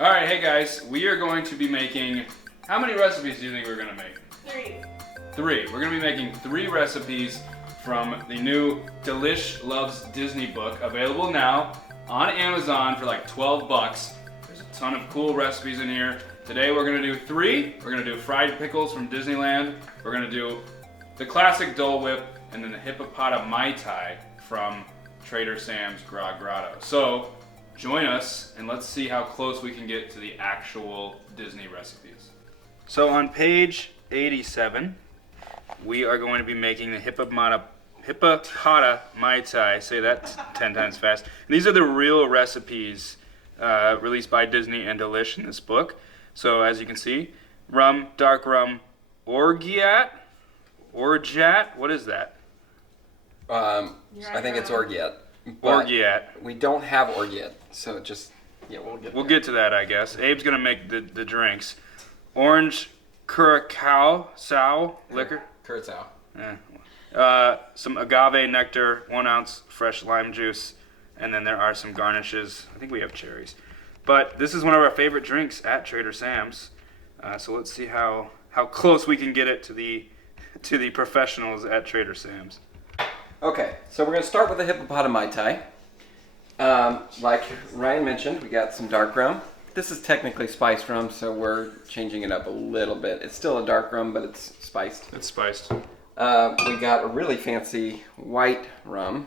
All right, hey guys, we are going to be making, how many recipes do you think we're gonna make? 3. We're gonna be making 3 recipes from the new Delish Loves Disney book, available now on Amazon for like 12 bucks. There's a ton of cool recipes in here. Today we're gonna do 3. We're gonna do fried pickles from Disneyland. We're gonna do the classic Dole Whip, and then the Hippopotomai-Tai from Trader Sam's Grotto. So, join us and let's see how close we can get to the actual Disney recipes. So on page 87, we are going to be making the Hippopotamai-Tai. Say that 10 times fast. And these are the real recipes released by Disney and Delish in this book. So as you can see, rum, dark rum, orgeat, what is that? I think it's orgeat. Orgeat. We don't have orgeat, so just we'll get to that, I guess. Abe's gonna make the drinks. Orange curacao liquor. Curacao. Yeah. Some agave nectar, 1 ounce fresh lime juice, and then there are some garnishes. I think we have cherries. But this is one of our favorite drinks at Trader Sam's. So let's see how close we can get it to the professionals at Trader Sam's. Okay, so we're going to start with the Hippopotami Thai. Like Ryan mentioned, we got some dark rum. This is technically spiced rum, so we're changing it up a little bit. It's still a dark rum, but it's spiced. It's spiced. We got a really fancy white rum.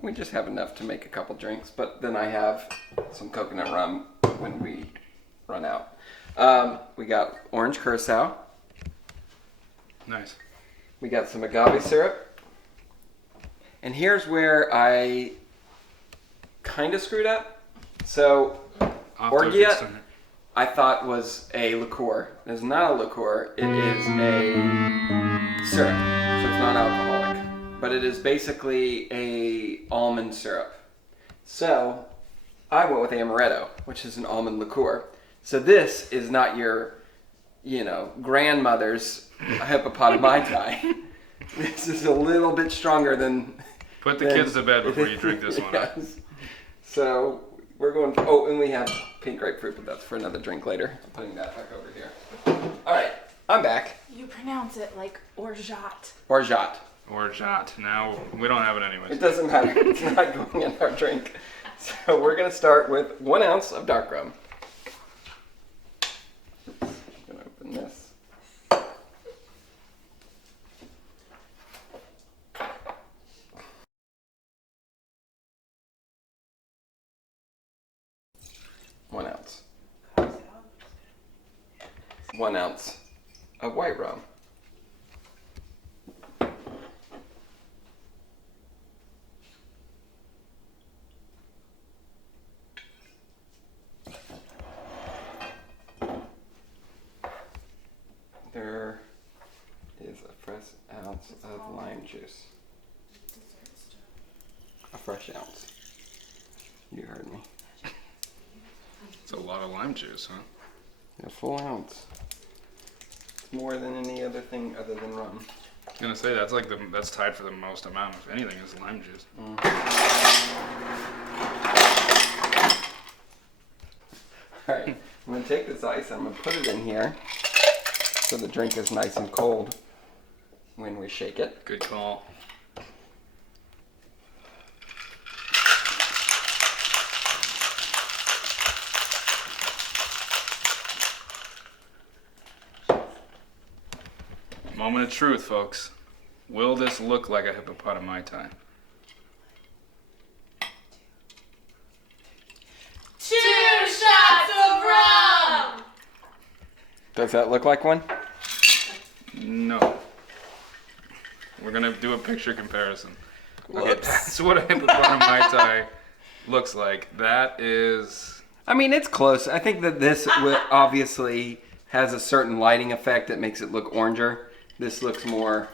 We just have enough to make a couple drinks, but then I have some coconut rum when we run out. We got orange curacao. Nice. We got some agave syrup. And here's where I kind of screwed up. So, orgeat, I thought was a liqueur. It's not a liqueur. It is a syrup, so it's not alcoholic. But it is basically a almond syrup. So, I went with amaretto, which is an almond liqueur. So this is not your, grandmother's Hippopotomai-Tai. This is a little bit stronger than... Put the kids to bed before you drink this one. Yes. So we're going... Oh, and we have pink grapefruit, but that's for another drink later. I'm putting that back over here. All right, I'm back. You pronounce it like orgeat. Orgeat. Orgeat. Now, we don't have it anyways. It doesn't matter. It's not going in our drink. So we're going to start with 1 ounce of dark rum. Oops, I'm going to open this. One ounce. 1 ounce of white rum. There is a fresh ounce of lime juice. A fresh ounce. You heard me. It's a lot of lime juice, huh? A full ounce. It's more than any other thing other than rum. I was gonna say that's tied for the most amount of anything is lime juice. All right, I'm gonna take this ice and I'm gonna put it in here so the drink is nice and cold when we shake it. Good call. Moment of truth, folks. Will this look like a Hippopotami-Tai? 2 shots of rum! Does that look like one? No. We're gonna do a picture comparison. Okay, Whoops. that's what a Hippopotami-Tai looks like. That is... I mean, it's close. I think that this obviously has a certain lighting effect that makes it look oranger. This looks more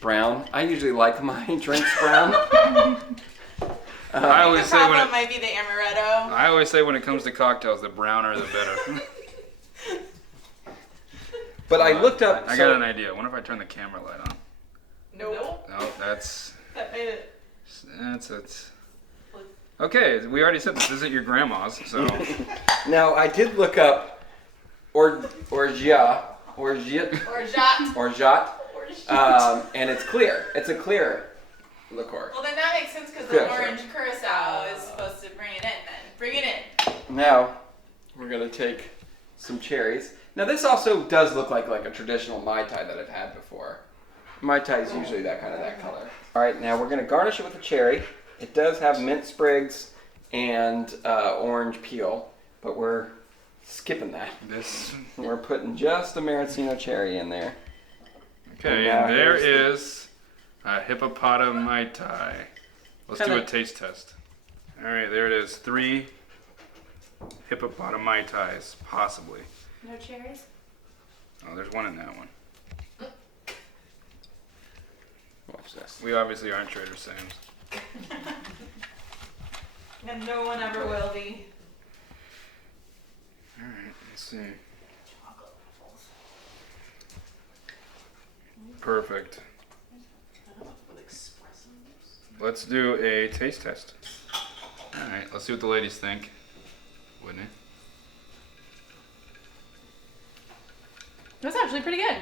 brown. I usually like my drinks brown. I always The say problem might be the amaretto. I always say when it comes to cocktails, the browner the better. But I looked up. I got an idea. What if I turn the camera light on? Nope. No, that's That made it. it's. Okay, we already said this isn't your grandma's, so. Now, I did look up orgeat, and it's clear. It's a clear liqueur. Well, then that makes sense because the orange curacao is supposed to bring it in then. Bring it in. Now, we're going to take some cherries. Now, this also does look like a traditional Mai Tai that I've had before. Mai Tai is usually that color. All right, now we're going to garnish it with a cherry. It does have mint sprigs and orange peel, but we're skipping that. We're putting just a maraschino cherry in there. Okay, and there is Hippopotomai-Tai. Let's do a taste test. All right, there it is. 3 Hippopota-mai-tais, possibly. No cherries? Oh, there's one in that one. Watch this. We obviously aren't Trader Sam's. And no one ever will be. All right, let's see. Perfect. Let's do a taste test. All right, let's see what the ladies think. Wouldn't it? That's actually pretty good.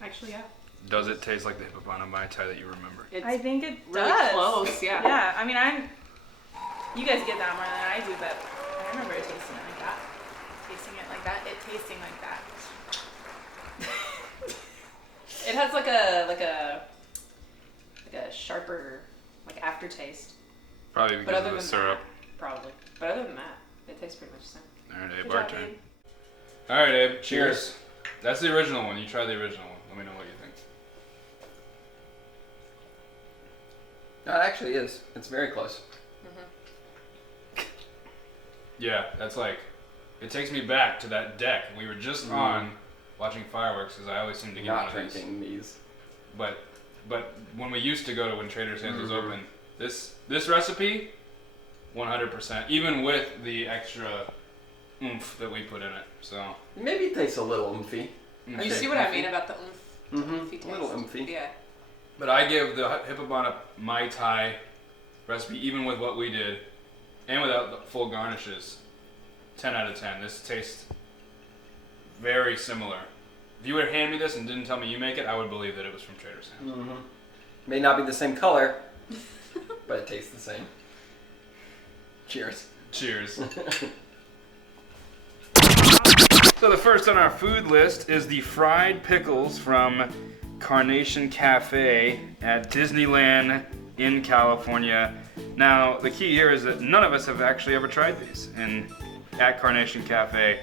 Actually, yeah. Does it taste like the Hippopotami-tai that you remember? I think it really does. close, yeah. Yeah, I mean, you guys get that more than I do, but I remember it tasting it like that. Tasting it like that. It tasting like that. It has like a sharper aftertaste. Probably But because other of the than syrup. that, probably. But other than that, it tastes pretty much the same. All right, Abe, Good our job, turn. babe. All right, Abe, cheers. That's the original one. You try the original one. Let me know what you think. No, it actually is. It's very close. Yeah, that's like, it takes me back to that deck we were just on watching fireworks because I always seem to get Not one of these. drinking these. But when we used to go to when Trader Sam's was open, this recipe, 100%, even with the extra oomph that we put in it. So Maybe it tastes a little oomphy. You see what I mean about the oomph? Mm-hmm. Oomphy taste? A little oomphy. Yeah. But I give the Hippopotami-tai recipe, even with what we did, and without the full garnishes, 10 out of 10. This tastes very similar. If you would have handed me this and didn't tell me you make it, I would believe that it was from Trader Sam's. Mm-hmm. May not be the same color, but it tastes the same. Cheers. Cheers. So the first on our food list is the fried pickles from Carnation Cafe at Disneyland in California. Now, the key here is that none of us have actually ever tried these at Carnation Cafe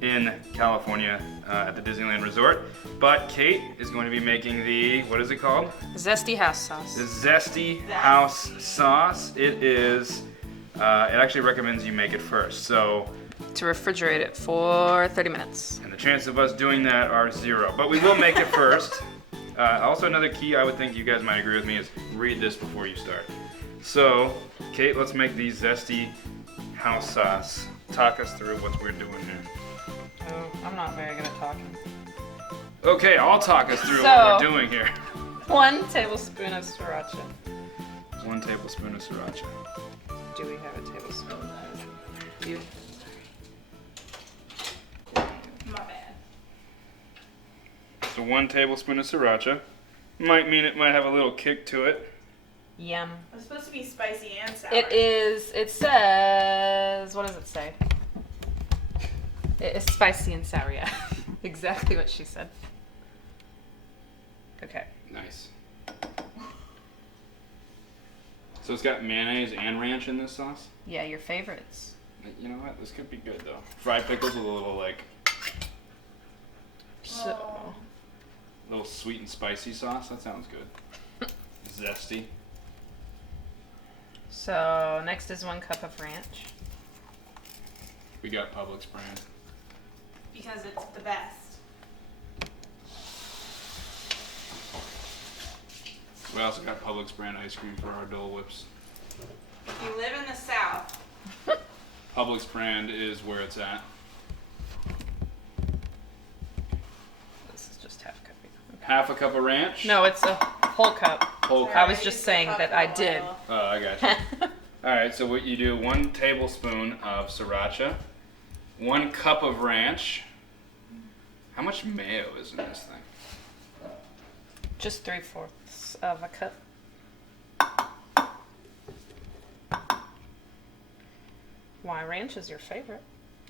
in California at the Disneyland Resort. But Kate is going to be making the, what is it called? Zesty house sauce. The Zesty House Sauce. It actually recommends you make it first. So, To refrigerate it for 30 minutes. and the chances of us doing that are 0. But we will make it first. Also, another key I would think you guys might agree with me is read this before you start. So, Kate, let's make the Zesty House Sauce. Talk us through what we're doing here. Oh, I'm not very good at talking. Okay, I'll talk us through So- what we're doing here. 1 tablespoon of sriracha. 1 tablespoon of sriracha. Do we have a tablespoon? You. My bad. So 1 tablespoon of sriracha. Might mean it might have a little kick to it. Yum. It's supposed to be spicy and sour. It says, what does it say? It is spicy and sour, yeah. Exactly what she said. Okay. Nice. So it's got mayonnaise and ranch in this sauce? Yeah, your favorites. You know what? This could be good though. Fried pickles with a little So, little sweet and spicy sauce. That sounds good. Zesty. so next is 1 cup of ranch. We got Publix brand. Because it's the best. We also got Publix brand ice cream for our Dole whips. If you live in the South, Publix brand is where it's at. This is just half a cup. Half a cup of ranch. No, it's a whole cup. Whole I cup. was just saying that I did. Oh, I got you. All right, so what you do, 1 tablespoon of sriracha, 1 cup of ranch. How much mayo is in this thing? Just 3/4 of a cup. Why, ranch is your favorite?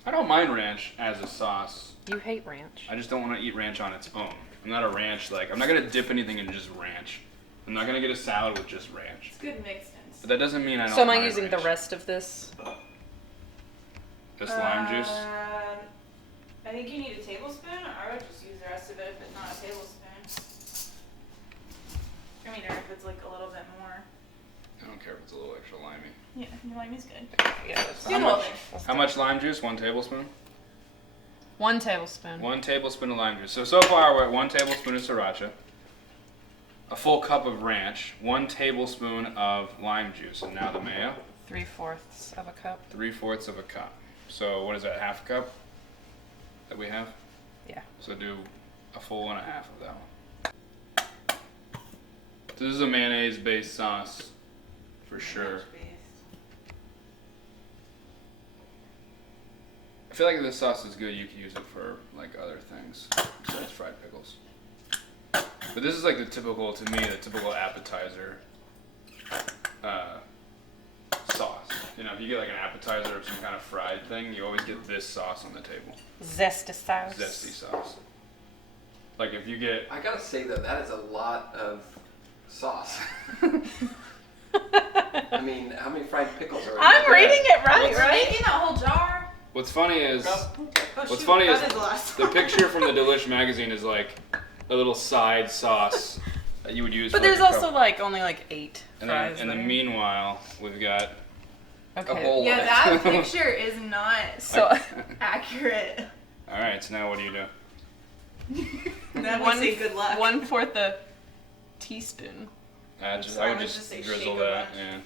I don't mind ranch as a sauce. You hate ranch. I just don't want to eat ranch on its own. I'm not a ranch, I'm not going to dip anything in just ranch. I'm not going to get a salad with just ranch. It's good mixed in. But that doesn't mean I don't So am I mind using ranch. the rest of this? This lime juice? I think you need a tablespoon. I would just use the rest of it if it's not a tablespoon. I mean, or if it's like a little bit more. I don't care if it's a little extra limey. Yeah, your lime is good. Yeah, that's Do the whole thing. How much lime juice? 1 tablespoon? 1 tablespoon. 1 tablespoon of lime juice. So far we're at 1 tablespoon of sriracha, a full cup of ranch, 1 tablespoon of lime juice, and now the mayo. 3/4 of a cup. 3/4 of a cup. So what is that, half a cup that we have? Yeah. So do a full and a half of that one. So this is a mayonnaise-based sauce, for sure. I feel like if this sauce is good, you can use it for like other things besides fried pickles. But this is like the typical appetizer sauce. You know, if you get like an appetizer of some kind of fried thing, you always get this sauce on the table. Zesty sauce. Zesty sauce. Like if you get... I gotta say though, that is a lot of sauce. I mean, how many fried pickles are I'm there? reading it right, We're right? making that whole jar. What's funny is... Oh, What's shoot, funny is that the last the one. picture from the Delish magazine is like a little side sauce that you would use But for there's like a also cup. like only like 8 And fries then there. meanwhile, we've got... Okay. A bowl Yeah, of it. that picture is not So accurate. Alright, so now what do you do? That would One- say good luck. 1/4 a teaspoon. I I would would just just say drizzle shake a that, bunch. yeah.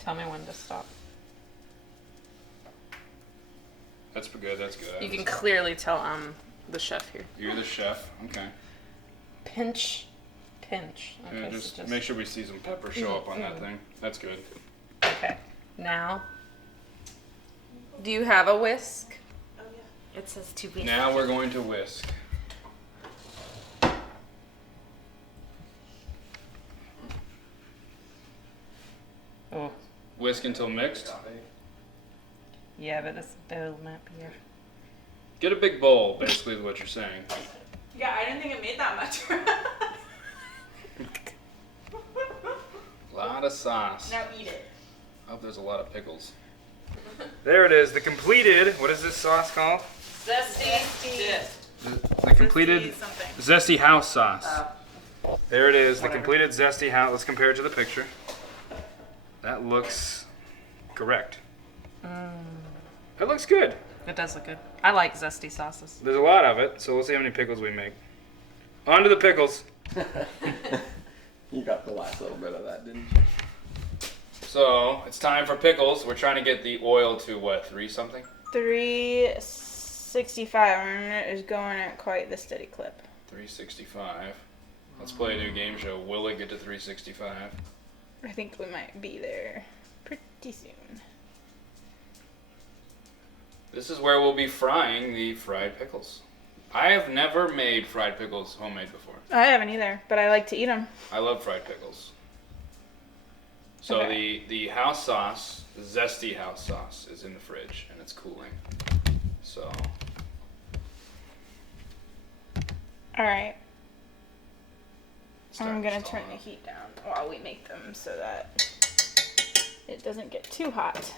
Tell me when to stop. That's good, that's good. You can clearly tell I'm the chef here. You're the chef, okay. Pinch. Yeah, Okay, just so make sure we see some pepper show up on that thing. That's good. Okay. Now, do you have a whisk? Oh, yeah. It says to whisk. Now we're going to whisk. Oh, Whisk until mixed. yeah, but this bowl might be here. Get a big bowl, basically, is what you're saying. Yeah, I didn't think it made that much. A lot of sauce. Now eat it. I hope there's a lot of pickles. There it is, the completed, what is this sauce called? Zesty. The completed Zesty something. Zesty house sauce. Oh. There it is, the Whatever. completed Zesty house. Let's compare it to the picture. That looks correct. That looks good. It does look good. I like zesty sauces. There's a lot of it, so let's see how many pickles we make. On to the pickles. You got the last little bit of that, didn't you? So, it's time for pickles. We're trying to get the oil to what, 3 something? 365, and it is going at quite the steady clip. 365. Let's play a new game show. Will it get to 365? I think we might be there pretty soon. This is where we'll be frying the fried pickles. I have never made fried pickles homemade before. I haven't either, but I like to eat them. I love fried pickles. So Okay. the house sauce, the Zesty house sauce, is in the fridge and it's cooling. So All right. it's I'm time gonna to turn thaw. the heat down while we make them so that it doesn't get too hot.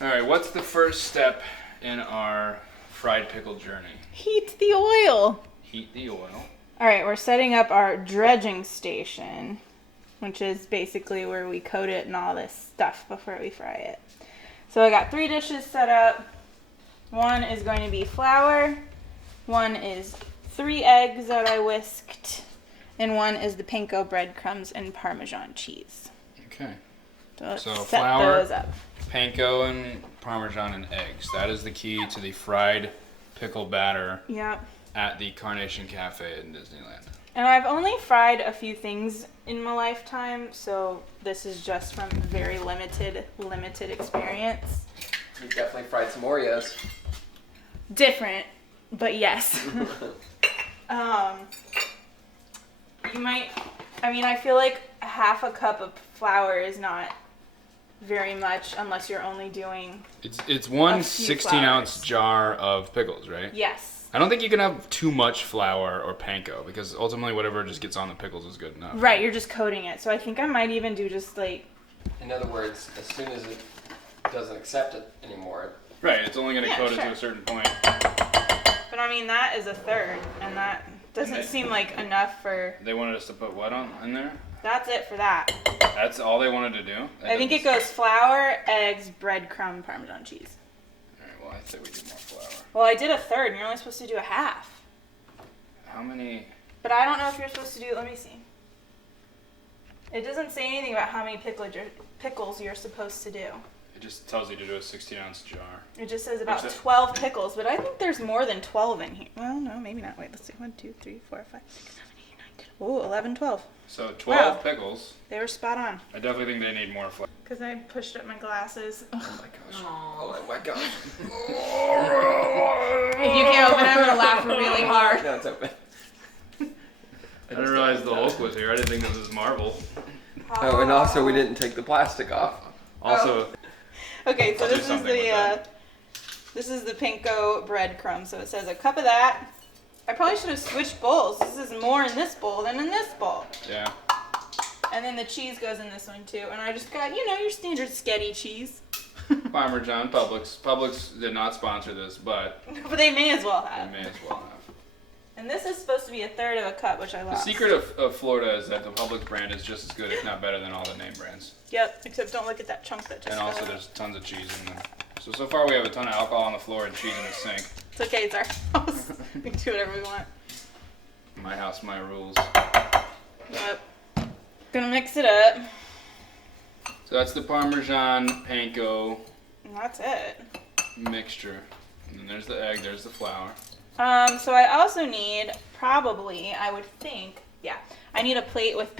All right, what's the first step in our fried pickle journey? Heat the oil. Heat the oil. All right, we're setting up our dredging station, which is basically where we coat it and all this stuff before we fry it. So I got 3 dishes set up. One is going to be flour, one is 3 eggs that I whisked, and one is the panko breadcrumbs and Parmesan cheese. Okay. So let's So set flour, those up. panko and Parmesan and eggs. That is the key to the fried pickle batter Yep. at the Carnation Cafe in Disneyland. And I've only fried a few things in my lifetime, so this is just from very limited experience. You definitely fried some Oreos. Different, but yes. You might, I feel like half a cup of flour is not very much unless you're only doing It's one a few 16-ounce flours. jar of pickles, right? Yes. I don't think you can have too much flour or panko because ultimately whatever just gets on the pickles is good enough. Right, you're just coating it. So I think I might even do just like... In other words, as soon as it doesn't accept it anymore. Right, it's only going to Yeah, coat it sure. to a certain point. But that is a third, and that doesn't seem like enough for... They wanted us to put what in there? That's it for that. That's all they wanted to do? I think it goes flour, eggs, breadcrumb, Parmesan cheese. Alright, well, I'd say we do more flour. Well, I did a third, and you're only supposed to do a half. How many? But I don't know if you're supposed to do... Let me see. It doesn't say anything about how many pickles you're supposed to do. It just tells you to do a 16-ounce jar. It just says about What's that? 12 pickles, but I think there's more than 12 in here. Well, no, maybe not. Wait, let's see. 1, 2, 3, 4, 5, 6, 7, 8, 9, 10. Ooh, 11, 12. So 12 Wow. pickles. They were spot on. I definitely think they need more flour. Because I pushed up my glasses. Oh my gosh. Oh my gosh. If you can't open it, I'm going to laugh really hard. No, it's open. I didn't realize the Hulk was here. I didn't think this was Marvel. Oh, and also we didn't take the plastic off. Also, Okay, so I'll do this is something with this is the panko breadcrumb. So it says a cup of that. I probably should have switched bowls. This is more in this bowl than in this bowl. yeah. And then the cheese goes in this one too. And I just got, your standard sketty cheese. Parmesan, Publix. Publix did not sponsor this, but But they may as well they have. may as well have. And this is supposed to be a third of a cup, which I The lost. secret of Florida is that the Publix brand is just as good, if not better, than all the name brands. Yep, except don't look at that chunk that just And also fell out. there's tons of cheese in them. So far we have a ton of alcohol on the floor and cheese in the sink. It's okay, it's our house. We can do whatever we want. My house, my rules. Yep. Gonna mix it up. So that's the Parmesan panko And that's it. mixture. And then there's the egg, there's the flour. So I also need, probably, I would think, I need a plate with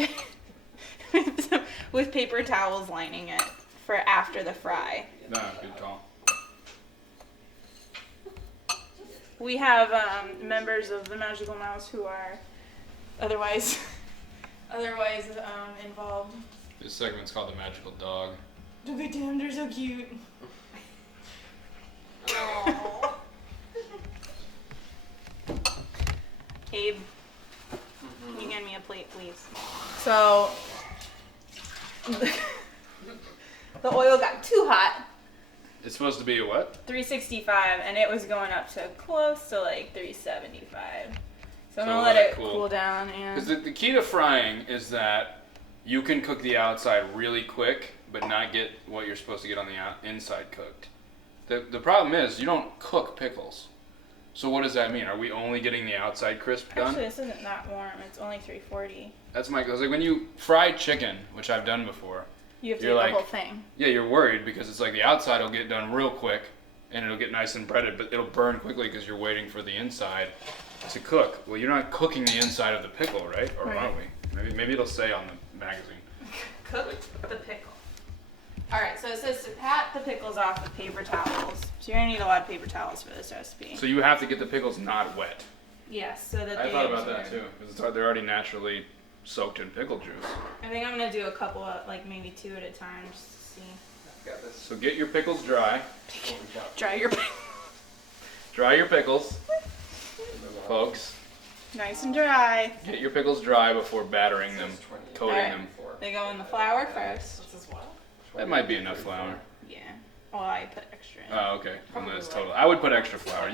with paper towels lining it for after the fry. No, good call. We have members of the Magical Mouse who are otherwise involved. This segment's called the Magical Dog. Look at them, they're so cute. Aww. Abe, can you hand me a plate, please? So, the oil got too hot, It's supposed to be a what? 365, and it was going up to close to like 375. So I'm So gonna let let it it cool. cool down. And Because the key to frying is that you can cook the outside really quick, but not get what you're supposed to get on the inside cooked. The problem is you don't cook pickles. So what does that mean? Are we only getting the outside crisp done? actually, this isn't that warm. It's only 340. That's my. Cause like when you fry chicken, which I've done before, You have to You're eat like- the whole thing. yeah, you're worried because it's like the outside will get done real quick, and it'll get nice and breaded, but it'll burn quickly because you're waiting for the inside to cook. Well, you're not cooking the inside of the pickle, right? Or Right. are we? Maybe it'll say on the magazine. Cook the pickle. Alright, so it says to pat the pickles off with paper towels. So you're gonna need a lot of paper towels for this recipe. So you have to get the pickles not wet. Yes, so that I they thought about that absorb. too, because they're already naturally soaked in pickle juice. I think I'm gonna do a couple of, like maybe 2 at a time just to see. Got this. So get your pickles dry. Dry your Dry your pickles, folks. nice and dry. Get your pickles dry before battering them, coating Alright. them. They go in the flour first. That might be enough flour. Yeah. Well, I put extra in. Oh, okay. Well, that's total. I would put extra flour.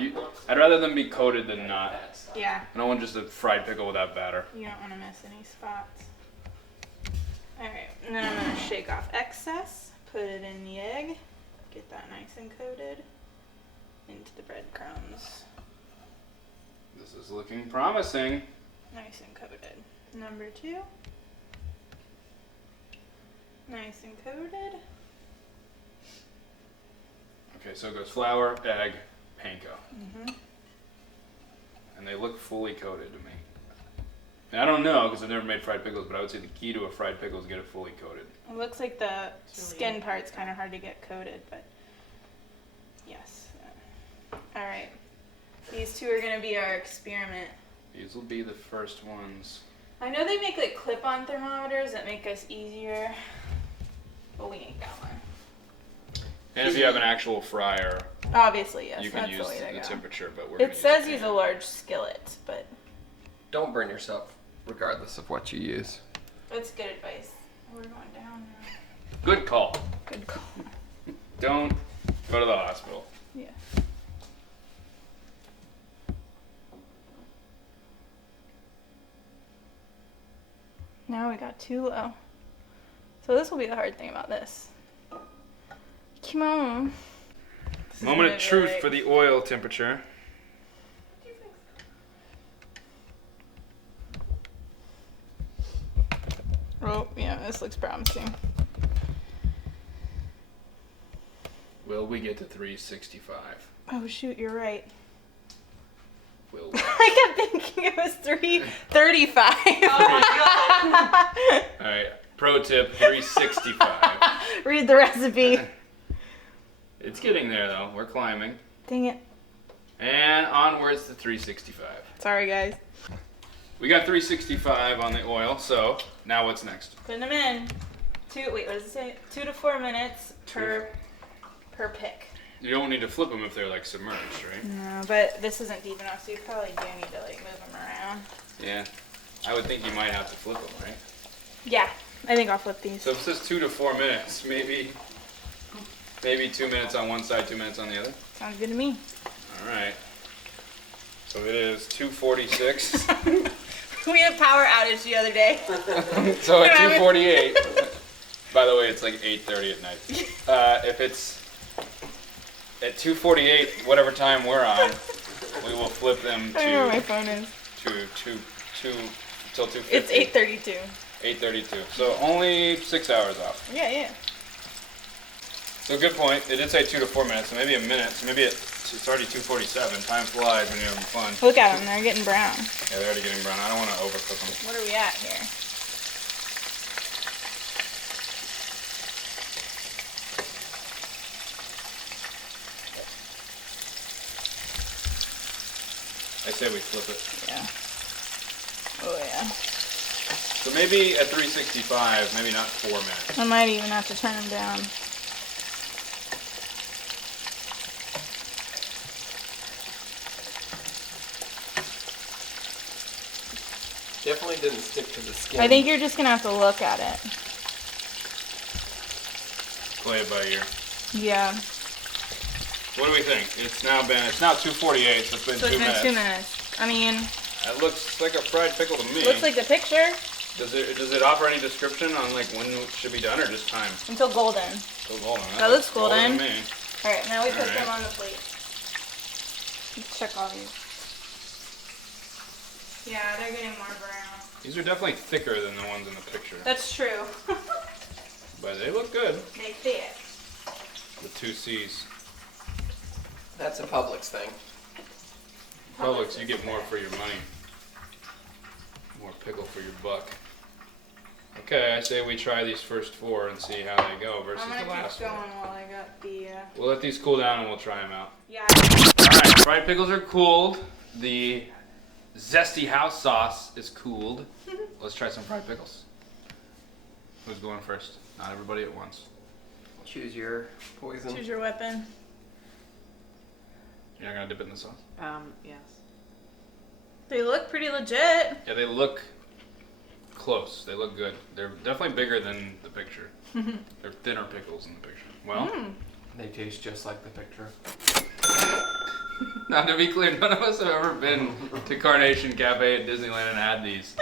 I'd rather them be coated than not. Yeah. I don't want just a fried pickle without batter. You don't want to miss any spots. Alright, and then I'm going to shake off excess, put it in the egg, get that nice and coated into the breadcrumbs. This is looking promising. Nice and coated. Number 2. Nice and coated. Okay, so it goes flour, egg, panko. Mm-hmm. And they look fully coated to me. And I don't know because I've never made fried pickles, but I would say the key to a fried pickle is get it fully coated. It looks like the skin part's kind of hard to get coated, but yes. All right. These two are going to be our experiment. These will be the first ones. I know they make like clip-on thermometers that make us easier, but we ain't got one. And if you have an actual fryer, Obviously, yes. you can that's use the way to the go. temperature, but we're It says use a large skillet, but Don't burn yourself, regardless of what you use. that's good advice. We're going down now. Good call. Good call. Don't go to the hospital. Yeah. Now we got too low. So this will be the hard thing about this. Come on. This is Moment gonna of be truth like- for the oil temperature. Oh, yeah, this looks promising. Will we get to 365? Oh, shoot, you're right. Will we? I kept thinking it was 335. All right. Pro tip: 365. Read the recipe. It's getting there though. We're climbing. Dang it. And onwards to 365. Sorry, guys. We got 365 on the oil. So now what's next? Putting them in. Wait, what does it say? 2 to 4 minutes per pick. You don't need to flip them if they're like submerged, right? No, but this isn't deep enough, so you probably do need to like move them around. Yeah. I would think you might have to flip them, right? Yeah, I think I'll flip these. So if it says 2 to 4 minutes, maybe 2 minutes on one side, 2 minutes on the other. Sounds good to me. All right. So it is 2:46. We had a power outage the other day. So at 2:48. By the way, it's like 8:30 at night. If it's at 2:48, whatever time we're on, we will flip them I don't know where my to phone is. till 2:50. It's 8:32. 8:32. So only 6 hours off. Yeah. So good point. It did say 2 to 4 minutes, so maybe a minute. So maybe it's already 2:47. Time flies when you're having fun. Look at them, they're getting brown. Yeah, they're already getting brown. I don't want to overcook them. What are we at here? I say we flip it. Yeah. Oh yeah. So maybe at 365, maybe not 4 minutes. I might even have to turn them down. Definitely didn't stick to the skin. I think you're just gonna have to look at it. Play it by ear. Yeah. What do we think? It's now 2:48, so it's been So 2 it's been minutes. 2 minutes. I mean, That looks like a fried pickle to me. looks like the picture. Does it offer any description on like when it should be done or just time? Until golden. So golden. That looks golden. to me. Alright, now we put Alright. them on the plate. Let's check all these. Yeah, they're getting more brown. These are definitely thicker than the ones in the picture, That's true. but they look good. They fit. The 2 C's. That's a Publix thing. Publix, you get more for your money. More pickle for your buck. Okay, I say we try these first 4 and see how they go versus I'm the gonna keep last going one. while I got the, We'll let these cool down and we'll try them out. yeah. Alright, fried pickles are cooled. The Zesty house sauce is cooled. Let's try some fried pickles. Who's going first? Not everybody at once. Choose your poison. Choose your weapon. You're not gonna dip it in the sauce? Yes. They look pretty legit. Yeah, they look close. They look good. They're definitely bigger than the picture. They're thinner pickles in the picture. Well, They taste just like the picture. now to be clear, none of us have ever been to Carnation Cafe at Disneyland and had these.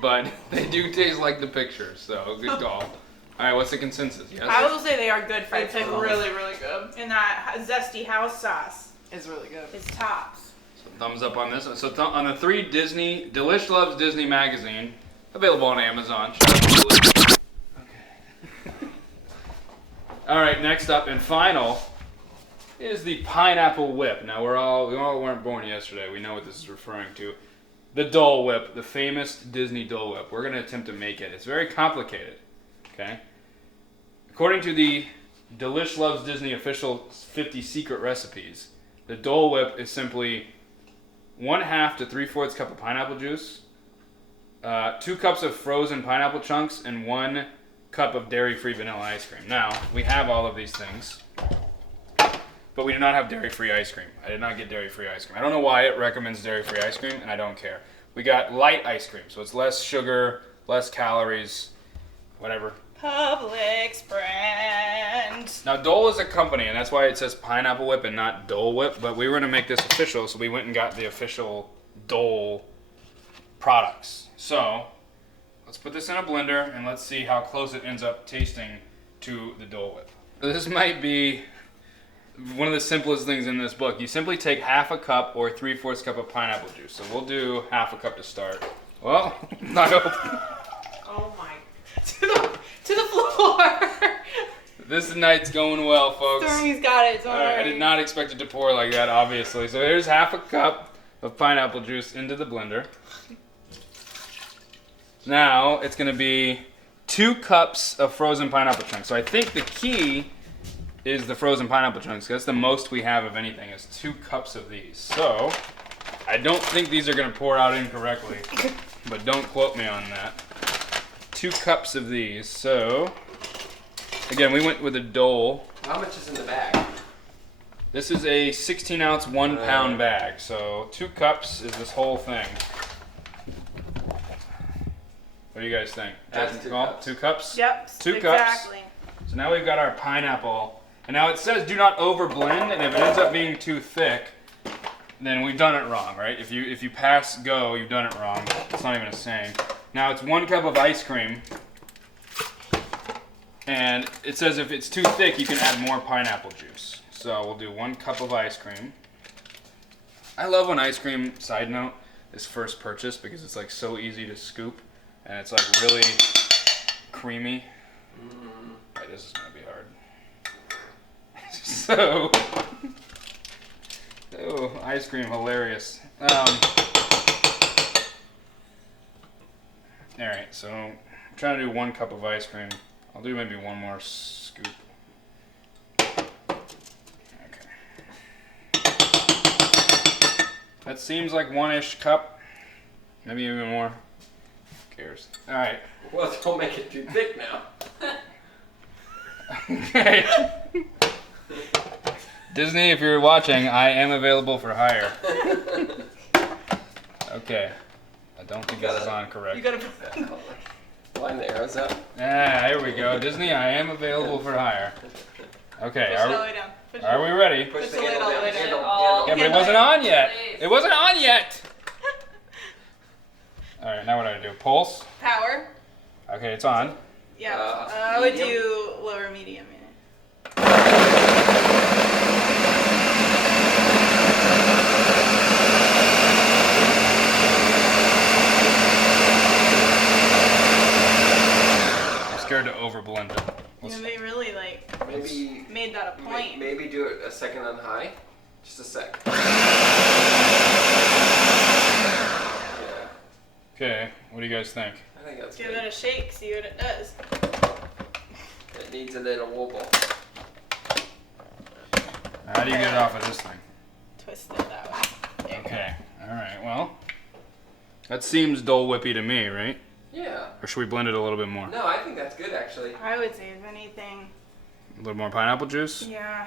But they do taste like the picture, so good call. Alright, what's the consensus? Yes? I will say they are good fried They taste pickles. really, really good. And that zesty house sauce It's really good. is tops. So thumbs up on this. So on the 3 Disney, Delish Loves Disney magazine, available on Amazon. Shout out to Delish. Okay. Alright, next up and final is the pineapple whip. Now we all weren't born yesterday. We know what this is referring to. the Dole Whip, the famous Disney Dole Whip. We're going to attempt to make it. It's very complicated, okay? According to the Delish Loves Disney official 50 secret recipes, the Dole Whip is simply 1/2 to 3/4 cup of pineapple juice, 2 cups of frozen pineapple chunks, and 1 cup of dairy-free vanilla ice cream. Now, we have all of these things, but we do not have dairy-free ice cream. I did not get dairy-free ice cream. I don't know why it recommends dairy-free ice cream, and I don't care. We got light ice cream, so it's less sugar, less calories, whatever. Publix brand. Now, Dole is a company, and that's why it says Pineapple Whip and not Dole Whip, but we were going to make this official, so we went and got the official Dole products. So, let's put this in a blender, and let's see how close it ends up tasting to the Dole Whip. This might be one of the simplest things in this book. You simply take 1/2 cup or 3/4 cup of pineapple juice. So we'll do 1/2 cup to start. Well, not open. Oh my. To the floor. This night's going well, folks. Stormy's got it. Don't All right, I worry. did not expect it to pour like that, obviously. So here's 1/2 cup of pineapple juice into the blender. Now it's going to be 2 cups of frozen pineapple chunks. So I think the key is the frozen pineapple chunks. That's the most we have of anything, is 2 cups of these. So I don't think these are going to pour out incorrectly, but don't quote me on that. 2 cups of these. So again, we went with a Dole. How much is in the bag? This is a 16-ounce, 1-pound bag. So 2 cups is this whole thing. What do you guys think? That's 2 cups. 2 cups? Yep. 2 cups. Exactly. So now we've got our pineapple. And now it says do not overblend, and if it ends up being too thick, then we've done it wrong, right? If you pass go, you've done it wrong. It's not even a saying. Now it's 1 cup of ice cream. And it says if it's too thick, you can add more pineapple juice. So we'll do 1 cup of ice cream. I love when ice cream, side note, is first purchased because it's like so easy to scoop. And it's like really creamy. Right, this is gonna be hard. So, oh, ice cream, hilarious. All right, so I'm trying to do 1 cup of ice cream. I'll do maybe 1 more scoop. Okay. That seems like 1-ish cup, maybe even more. Who cares? All right. Well, don't make it too thick now. Okay. Disney, if you're watching, I am available for hire. Okay. I don't think this is on correct. You gotta. Line the arrows up. Ah, here we go. Disney, I am available for hire. Okay, Push it all the way down. Push it. are we ready? Push the the lid handle all the down. way down. Handle, All- Yeah, handle. but it wasn't on yet. Please. It wasn't on yet. All right, now what do I do? Pulse? Power. Okay, it's on. Yeah. Uh, I would medium? do lower medium. Yeah. I'm scared to overblend it. Let's- They really like Maybe, made that a point. maybe do it a second on high. Just a sec. Yeah, Okay, what do you guys think? I think that's Give good. it a shake. See what it does. It needs a little wobble. How do you get it off of this thing? Twist it that way. There you go. Okay, all right, well, that seems Dole Whippy to me, right? Yeah. Or should we blend it a little bit more? No, I think that's good actually. I would say if anything. A little more pineapple juice? Yeah.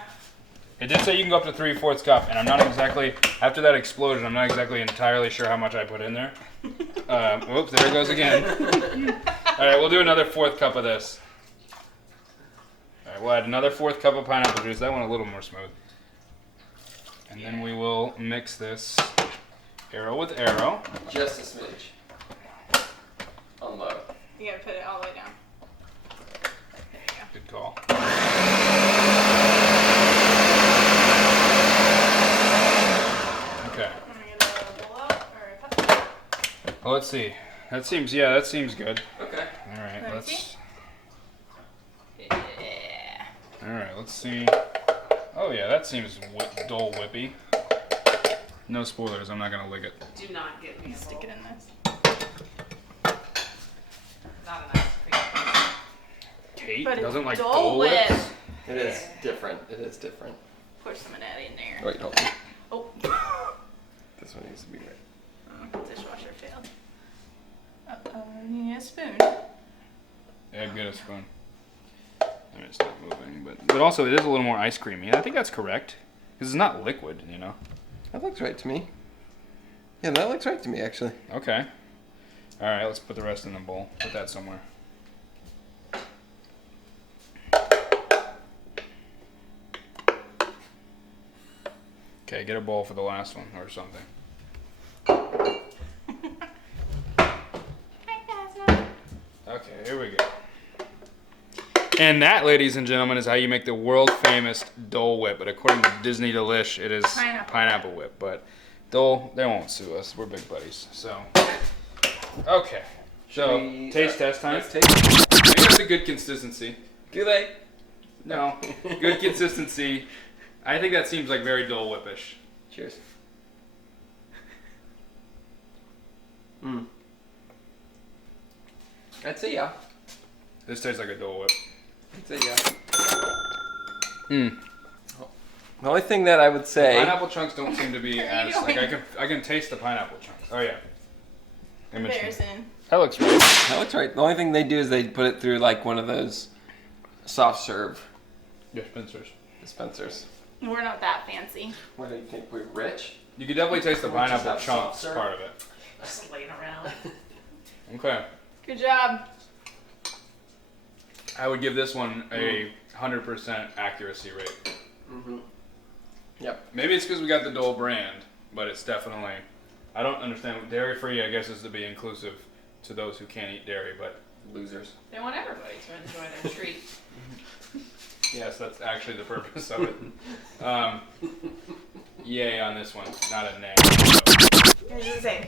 It did say you can go up to 3/4 cup, and I'm not exactly, after that explosion, I'm not exactly entirely sure how much I put in there. Whoops, there it goes again. All right, we'll do another 4th cup of this. All right, we'll add another 4th cup of pineapple juice. That one a little more smooth. And then we will mix this arrow with arrow. Just a smidge. On low. You gotta put it all the way down. There you go. Good call. Okay. Want me to get a bowl out or a cup? Well, let's see. That seems good. Okay. All right, Let me let's. see. Yeah. All right, let's see. Oh yeah, that seems Dole Whippy. No spoilers. I'm not gonna lick it. Do not give me a Stick bowl. it in this. Not an ice cream. Kate But it's doesn't like Dole Dole Whip. Whip. It is different. It is different. Pour some of that in there. Wait, hold on. Oh. This one needs to be right. Oh, dishwasher failed. Uh-oh, you need a spoon. Yeah, get a spoon. I mean, it's not moving, but also it is a little more ice creamy. I think that's correct because it's not liquid, you know. That looks right to me. Yeah, that looks right to me, actually. Okay. All right, let's put the rest in the bowl. Put that somewhere. Okay, get a bowl for the last one or something. Okay, here we go. And that, ladies and gentlemen, is how you make the world famous Dole Whip. But according to Disney Delish, it is pineapple whip. But Dole, they won't sue us. We're big buddies. So, okay. So, taste test time. Let's taste. I think that's a good consistency. Do they? No, good consistency. I think that seems like very Dole Whip-ish. Cheers. Mm. I'd say yeah. This tastes like a Dole Whip. I'd say yeah. Hmm. The only thing that I would say. Pineapple chunks don't seem to be as like I can taste the pineapple chunks. Oh yeah. Bears in. That looks right. That looks right. The only thing they do is they put it through like one of those soft serve dispensers. We're not that fancy. What do you think? We're rich? You can definitely taste the pineapple that chunks soft serve? part of it. Just laying around. Okay. Good job. I would give this one a 100% accuracy rate. Mm-hmm. Yep. Maybe it's because we got the Dole brand, but it's definitely. I don't understand. Dairy free, I guess, is to be inclusive to those who can't eat dairy, but Losers. They want everybody to enjoy their treat. yes, that's actually the purpose of it. Yay on this one, not a nay. It's the same.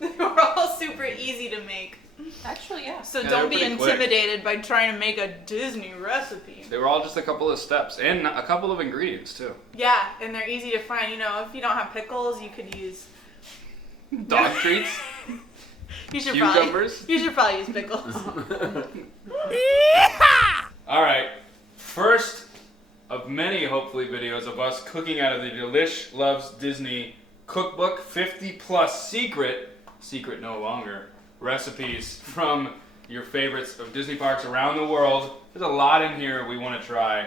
We're all super easy to make. Actually, yeah. So Yeah, don't they're be pretty quick. intimidated by trying to make a Disney recipe. They were all just a couple of steps and a couple of ingredients too. Yeah, and they're easy to find. You know, if you don't have pickles, you could use Dog treats, you should cucumbers. probably use pickles. All right, first of many, hopefully, videos of us cooking out of the Delish Loves Disney cookbook, 50+ secret no longer, recipes from your favorites of Disney parks around the world. There's a lot in here we want to try.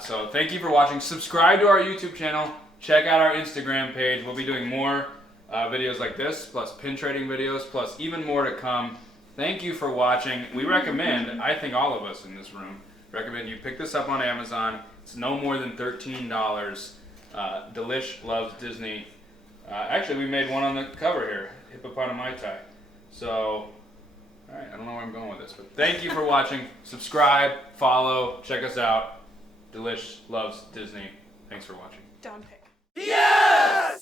So thank you for watching. Subscribe to our YouTube channel. Check out our Instagram page. We'll be doing more videos like this, plus pin trading videos, plus even more to come. Thank you for watching. We recommend, I think all of us in this room, recommend you pick this up on Amazon. It's no more than $13. Delish Loves Disney. Actually, we made one on the cover here, Hippopotami-Tai. So, all right, I don't know where I'm going with this, but thank you for watching. Subscribe, follow, check us out. Delish Loves Disney. Thanks for watching. Don't pick. Yes!